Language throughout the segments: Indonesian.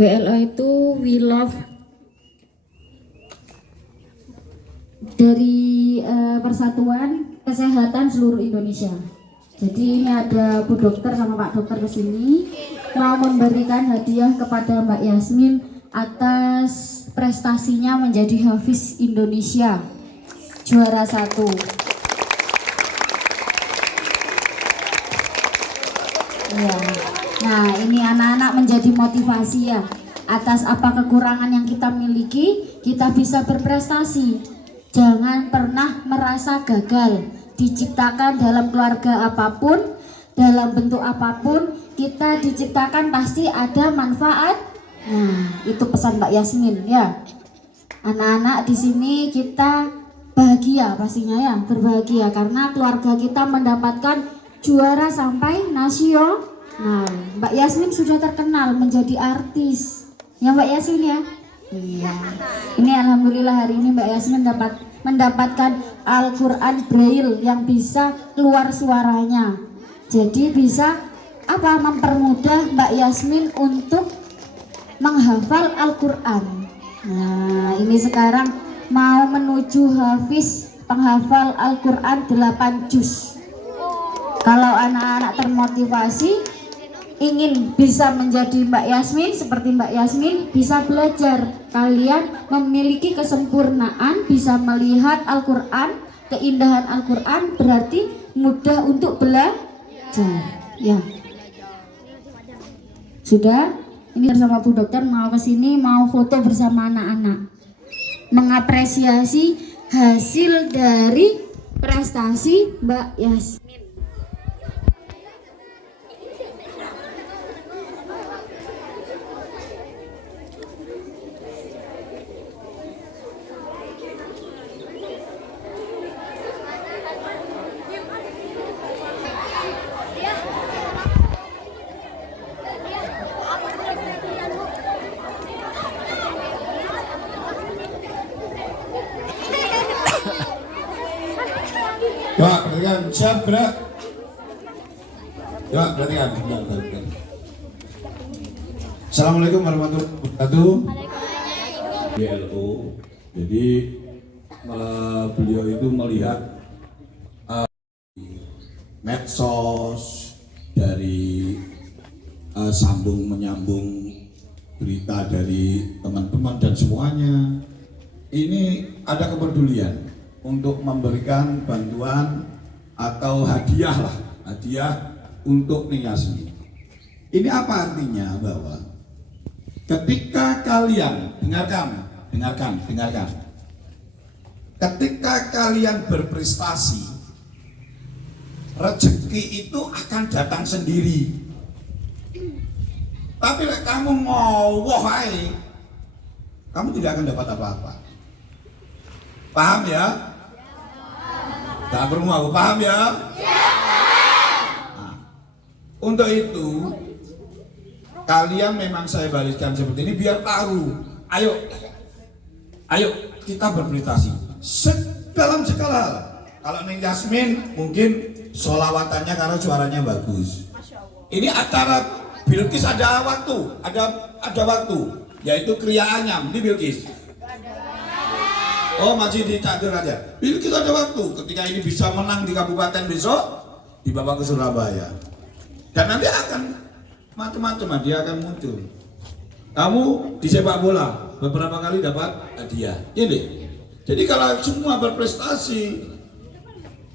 WLO itu We Love, dari Persatuan Kesehatan Seluruh Indonesia. Jadi ini ada Bu Dokter sama Pak Dokter kesini mau memberikan hadiah kepada Mbak Yasmin atas prestasinya menjadi Hafiz Indonesia juara 1. Ya. Nah, ini anak-anak menjadi motivasi ya. Atas apa kekurangan yang kita miliki, kita bisa berprestasi. Jangan pernah merasa gagal. Diciptakan dalam keluarga apapun, dalam bentuk apapun, kita diciptakan pasti ada manfaat. Nah, itu pesan Mbak Yasmin ya. Anak-anak di sini kita bahagia pastinya ya, berbahagia karena keluarga kita mendapatkan juara sampai nasional. Nah, Mbak Yasmin sudah terkenal menjadi artis. Ya Mbak Yasmin ya. Iya. Ini alhamdulillah hari ini Mbak Yasmin mendapatkan Al-Qur'an Braille yang bisa keluar suaranya. Jadi bisa mempermudah Mbak Yasmin untuk menghafal Al-Qur'an. Nah, ini sekarang mau menuju hafiz penghafal Al-Qur'an 8 juz. Kalau anak-anak termotivasi ingin bisa menjadi Mbak Yasmin, seperti Mbak Yasmin, bisa belajar. Kalian memiliki kesempurnaan, bisa melihat Al-Qur'an, keindahan Al-Qur'an, berarti mudah untuk belajar. Ya. Sudah? Ini bersama Bu Dokter mau kesini, mau foto bersama anak-anak, mengapresiasi hasil dari prestasi Mbak Yasmin. Pak, perhatikan, siap gerak. Pak, perhatikan, bentar. Assalamualaikum warahmatullahi wabarakatuh. WLO, jadi beliau itu melihat medsos, dari sambung menyambung berita dari teman-teman dan semuanya. Ini ada kepedulian untuk memberikan bantuan atau hadiah untuk Ning Yasmin. Ini apa artinya? Bahwa ketika kalian dengarkan, ketika kalian berprestasi, rezeki itu akan datang sendiri. Tapi kalau kamu ngowoh ae, kamu tidak akan dapat apa-apa. Paham ya? Tak perlu aku paham ya? Nah, untuk itu kalian memang saya bariskan seperti ini biar tahu. Ayo kita berprestasi dalam segala hal. Kalau Ning Yasmin mungkin solawatannya karena suaranya bagus. Ini acara Bilqis ada waktu, yaitu kriyaannya. Ini Bilqis. Oh, masih dicatur aja. Bilqis ada waktu. Ketika ini bisa menang di kabupaten besok, dibawa ke Surabaya. Dan nanti akan macam-macam dia akan muncul. Kamu di sepak bola beberapa kali dapat hadiah. Ini. Jadi kalau semua berprestasi,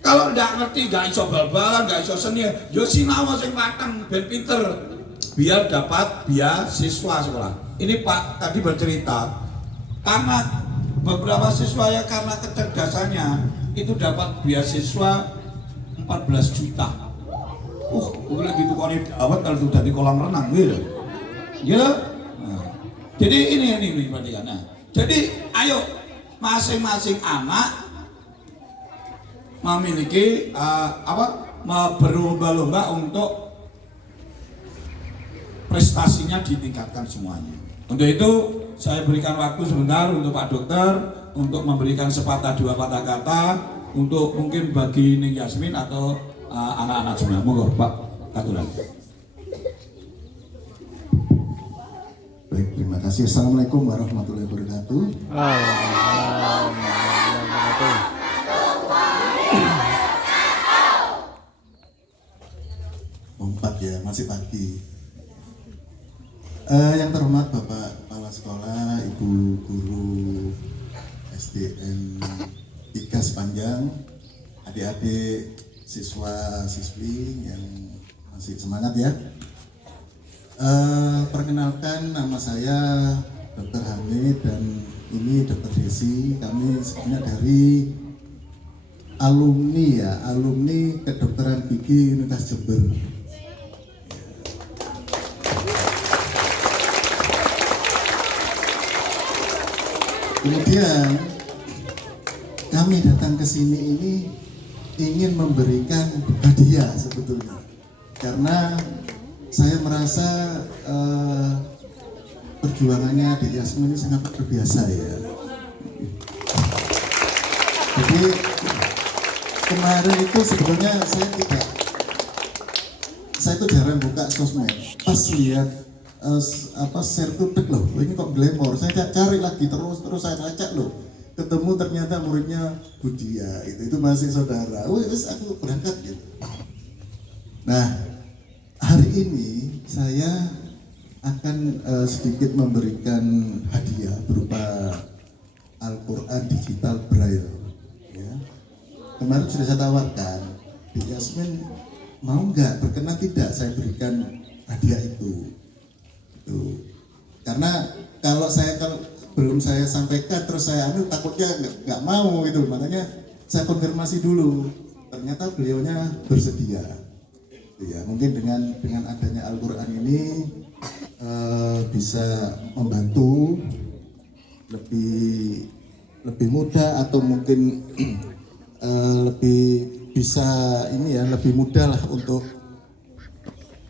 kalau tidak ngerti, gak iso bal-balan, gak iso seni, yo sinau sing mateng ben pinter biar dapat beasiswa sekolah. Ini Pak tadi bercerita karena beberapa siswa ya karena kecerdasannya itu dapat beasiswa 14 juta. Udah gitu koni dapat kalau sudah di kolam renang gitu. Gitu. Nah, jadi ini perhatikan. Nah, jadi ayo masing-masing anak memiliki berlomba-lomba untuk prestasinya ditingkatkan semuanya. Untuk itu saya berikan waktu sebentar untuk Pak Dokter untuk memberikan sepatah dua patah kata untuk mungkin bagi Ning Yasmin atau anak-anak semua. Monggo Pak Katuran. Baik, terima kasih. Assalamualaikum warahmatullahi wabarakatuh. Waalaikumsalam warahmatullahi Empat ya, masih pagi. Yang terhormat Bapak Kepala Sekolah, Ibu Guru SDN 3 Sepanjang, adik-adik siswa-siswi yang masih semangat ya. Perkenalkan, nama saya Dr. Hamid dan ini Dr. Desi. Kami sebenarnya dari alumni kedokteran gigi Universitas Jember. Kemudian kami datang ke sini ini ingin memberikan hadiah sebetulnya, karena saya merasa perjuangannya Adik Yasmin ini sangat luar biasa ya. Jadi kemarin itu sebetulnya saya itu jarang buka sosmed. Pas lihat share tuh loh, ini kok glamor. Saya cari lagi terus saya ngacak loh. Ketemu ternyata muridnya Budia, itu masih saudara. Wes aku berangkat gitu. Nah, hari ini saya akan sedikit memberikan hadiah berupa Al-Quran digital Braille. Ya. Kemarin sudah saya tawarkan, Di Yasmin mau nggak, berkenan tidak saya berikan hadiah itu. Tuh. Karena kalau belum saya sampaikan terus saya takutnya nggak mau gitu, makanya saya konfirmasi dulu. Ternyata beliaunya bersedia. Ya, mungkin dengan adanya Al-Quran ini bisa membantu lebih mudah, atau mungkin lebih bisa lebih mudah lah untuk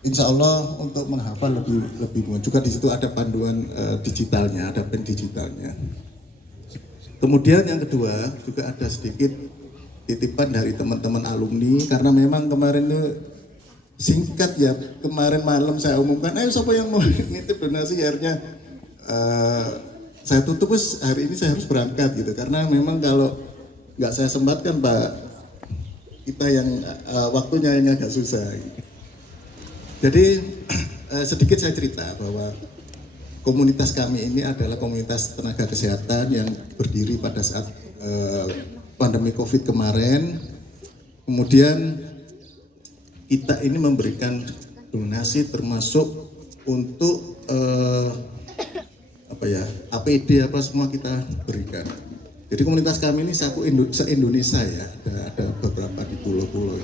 insya Allah untuk menghafal lebih mudah. Juga di situ ada panduan digitalnya, ada pen digitalnya. Kemudian yang kedua juga ada sedikit titipan dari teman-teman alumni, karena memang kemarin itu singkat ya, kemarin malam saya umumkan, ayo siapa yang mau nitip donasi, akhirnya saya tutup, hari ini saya harus berangkat gitu, karena memang kalau nggak saya sempatkan Pak, kita yang waktunya yang agak susah gitu. Jadi sedikit saya cerita bahwa komunitas kami ini adalah komunitas tenaga kesehatan yang berdiri pada saat pandemi COVID kemarin. Kemudian kita ini memberikan donasi termasuk untuk APD apa semua kita berikan. Jadi komunitas kami ini se-Indonesia ya, ada beberapa di pulau-pulau.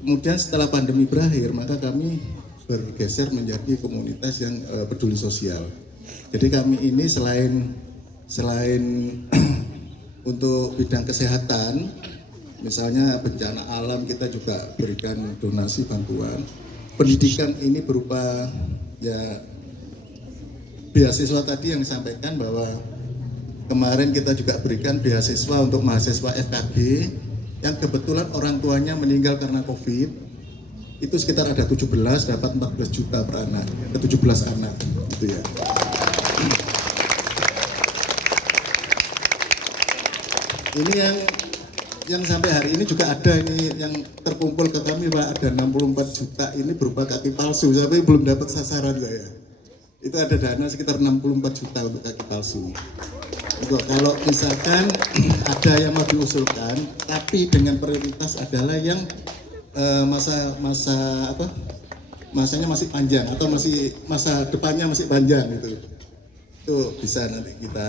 Kemudian setelah pandemi berakhir, maka kami bergeser menjadi komunitas yang peduli sosial. Jadi kami ini selain untuk bidang kesehatan, misalnya bencana alam, kita juga berikan donasi bantuan. Pendidikan ini berupa ya beasiswa tadi yang disampaikan, bahwa kemarin kita juga berikan beasiswa untuk mahasiswa FKG yang kebetulan orang tuanya meninggal karena COVID. Itu sekitar ada 17, dapat 14 juta per anak, ke 17 anak gitu ya. Ini yang sampai hari ini juga ada ini yang terkumpul ke kami Pak, ada 64 juta ini berupa kaki palsu, tapi belum dapat sasaran saya. Itu ada dana sekitar 64 juta untuk kaki palsu. Kalau misalkan ada yang mau diusulkan, tapi dengan prioritas adalah yang masanya masih panjang, atau masa depannya masih panjang gitu. Itu bisa nanti kita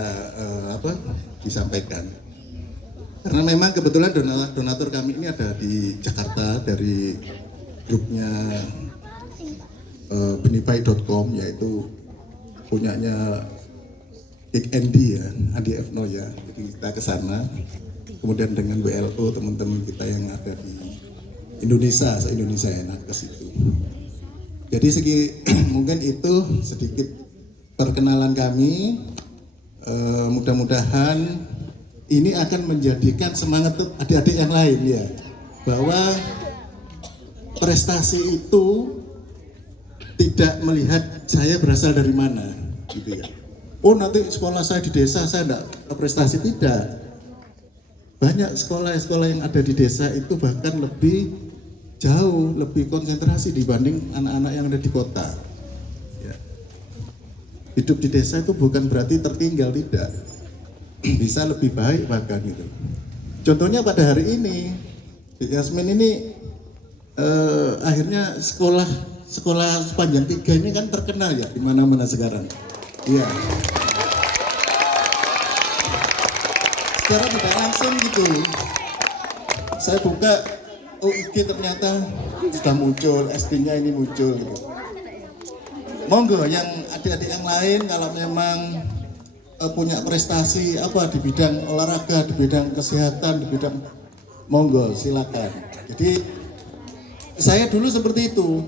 disampaikan. Karena memang kebetulan donatur kami ini ada di Jakarta, dari grupnya benibai.com, yaitu punyanya Big Andy ya, Andi Fno ya. Jadi kita ke sana. Kemudian dengan WLO, teman-teman kita yang ada di Indonesia, se-Indonesia enak ke situ. Jadi mungkin itu sedikit perkenalan kami. Mudah-mudahan ini akan menjadikan semangat adik-adik yang lain ya, bahwa prestasi itu tidak melihat saya berasal dari mana, gitu ya. Oh nanti sekolah saya di desa saya enggak prestasi, tidak. Banyak sekolah-sekolah yang ada di desa itu bahkan lebih jauh, lebih konsentrasi dibanding anak-anak yang ada di kota. Ya. Hidup di desa itu bukan berarti tertinggal, tidak. Bisa lebih baik bahkan gitu. Contohnya pada hari ini, Yasmin ini akhirnya sekolah sepanjang 3 ini kan terkenal ya di mana-mana sekarang. Iya. Secara tidak langsung gitu. Saya buka IG ternyata sudah muncul, SD-nya ini muncul gitu. Monggo yang adik-adik yang lain kalau memang punya prestasi apa di bidang olahraga, di bidang kesehatan, di bidang monggo silakan. Jadi saya dulu seperti itu.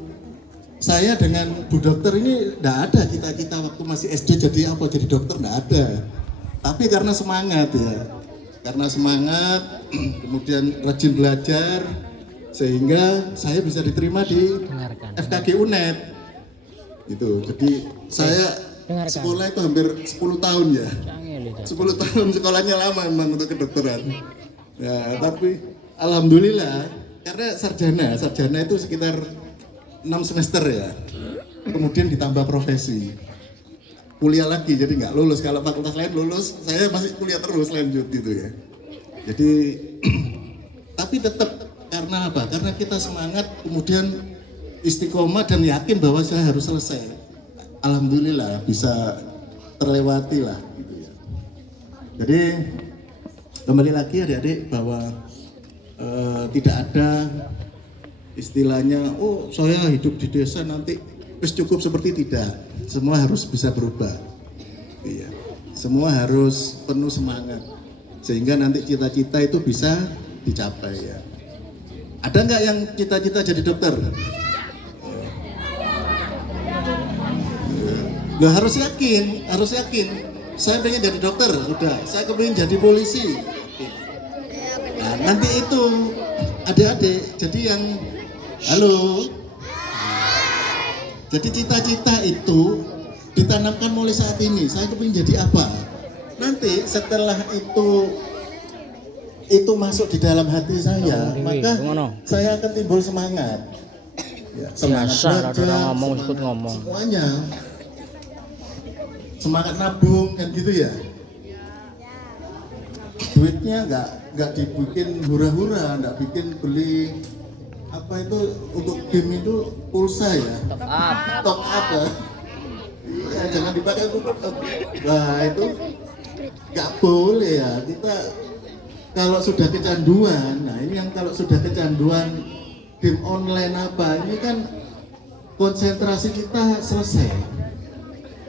Saya dengan Bu Dokter ini tidak ada cita-cita waktu masih SD jadi apa, jadi dokter, tidak ada. Tapi karena semangat ya, karena semangat kemudian rajin belajar sehingga saya bisa diterima di FKG UNED gitu. Jadi saya sekolah itu hampir 10 tahun ya. 10 tahun sekolahnya lama memang untuk kedokteran. Ya, tapi alhamdulillah karena sarjana itu sekitar 6 semester ya. Kemudian ditambah profesi. Kuliah lagi jadi nggak lulus. Kalau fakultas lain lulus, saya masih kuliah terus lanjut gitu ya. Jadi tapi tetap karena apa? Karena kita semangat, kemudian istiqomah dan yakin bahwa saya harus selesai. Alhamdulillah bisa terlewati lah gitu ya. Jadi kembali lagi adik-adik bahwa tidak ada istilahnya oh saya hidup di desa nanti wis cukup, seperti tidak. Semua harus bisa berubah. Iya. Semua harus penuh semangat sehingga nanti cita-cita itu bisa dicapai ya. Ada nggak yang cita-cita jadi dokter? Nggak harus yakin. Saya pengen jadi dokter, sudah. Saya pengen jadi polisi. Nah, nanti itu adik-adik, jadi yang halo. Jadi cita-cita itu ditanamkan mulai saat ini. Saya pengen jadi apa? Nanti setelah itu masuk di dalam hati saya, maka saya akan timbul semangat. Ya, semangat belajar, ngomong. semuanya. Semangat nabung kan gitu ya. Duitnya nggak dibikin hura-hura, nggak bikin beli apa itu untuk game itu pulsa ya. Top up ya. Iya, jangan dipakai untuk top up. Nah itu nggak boleh ya. Kita kalau sudah kecanduan, nah ini yang kalau sudah kecanduan game online apa, ini kan konsentrasi kita selesai.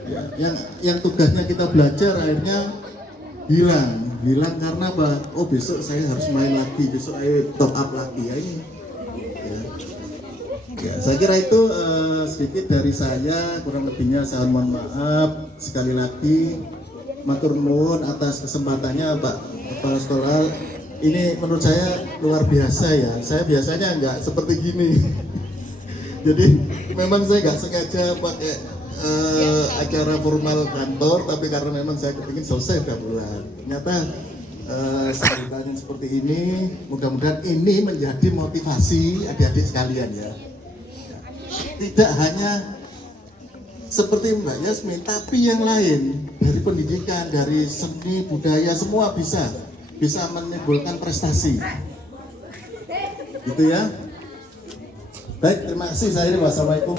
Ya, yang tugasnya kita belajar akhirnya hilang karena apa? Oh besok saya harus main lagi, besok ayo top up lagi ya ini. Ya, saya kira itu sedikit dari saya, kurang lebihnya saya mohon maaf. Sekali lagi matur nuwun atas kesempatannya Pak Kepala Sekolah. Ini menurut saya luar biasa ya. Saya biasanya nggak seperti gini. Jadi memang saya nggak sengaja pakai acara formal kantor, tapi karena memang saya kepingin selesai tiap bulan. Ternyata ceritanya seperti ini. Mudah-mudahan ini menjadi motivasi adik-adik sekalian ya. Tidak hanya seperti Mbak Yasmin, tapi yang lain dari pendidikan, dari seni, budaya, semua bisa menimbulkan prestasi. Gitu ya. Baik, terima kasih. Saya wassalamualaikum.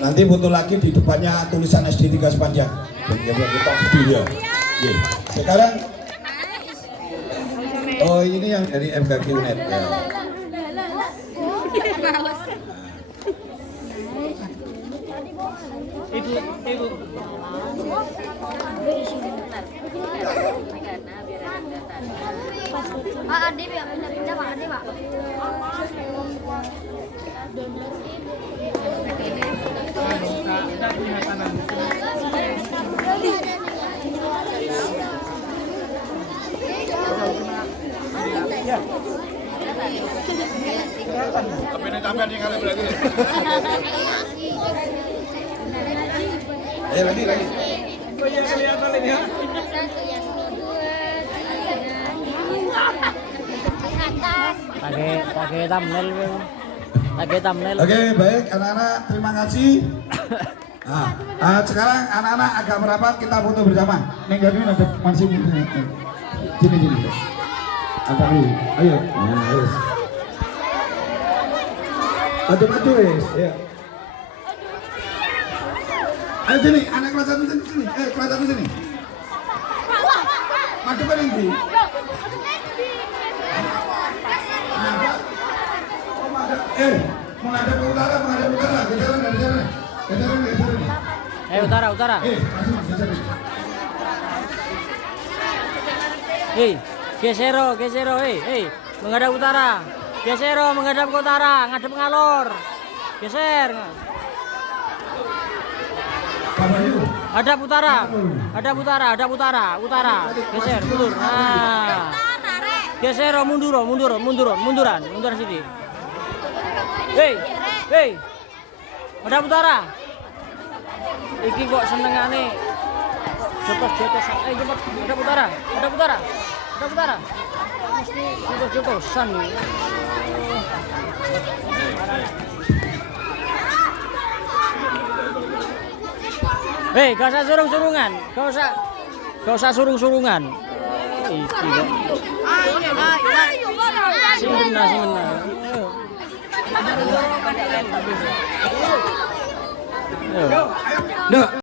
Nanti butuh lagi di depannya tulisan SD 3 sepanjang. Biar kita video. Ya. Sekarang oh ini yang dari FKG UNED ya. Itu. Pak Ade ya, pindah-pindah Pak Ade Pak. Tapi ini tambahan yang kalian lagi. Ayo lagi. Pakai thumbnail, Bang. Pakai thumbnail. Oke, baik anak-anak, terima kasih. Sekarang anak-anak agak merapat, kita foto bersama. Nih gak dulu ada masih sini. Apa nih? Ayo. Nah, wes. Maju wes, ya. Ayo sini, anak kelas 1 sini. Kelas 1 sini. Maju kan ini. Menghadap ke utara. Gejaran dari sana. Utara. Masih. Hei, gesero, hei, menghadap utara. Gesero, menghadap ke utara, ngadep ngalor. Geser. Hadap utara. Geser, mundur. Nah. Gesero, munduran sini. Hei. Hadap utara. Iki kok senengane jotos-jotosan. Cepet, hadap utara. Mesti jotos-jotosan nih. Hei, gak usah surung-surungan. Gak usah surung-surungan. Iki kok. Sing benar. Ayo.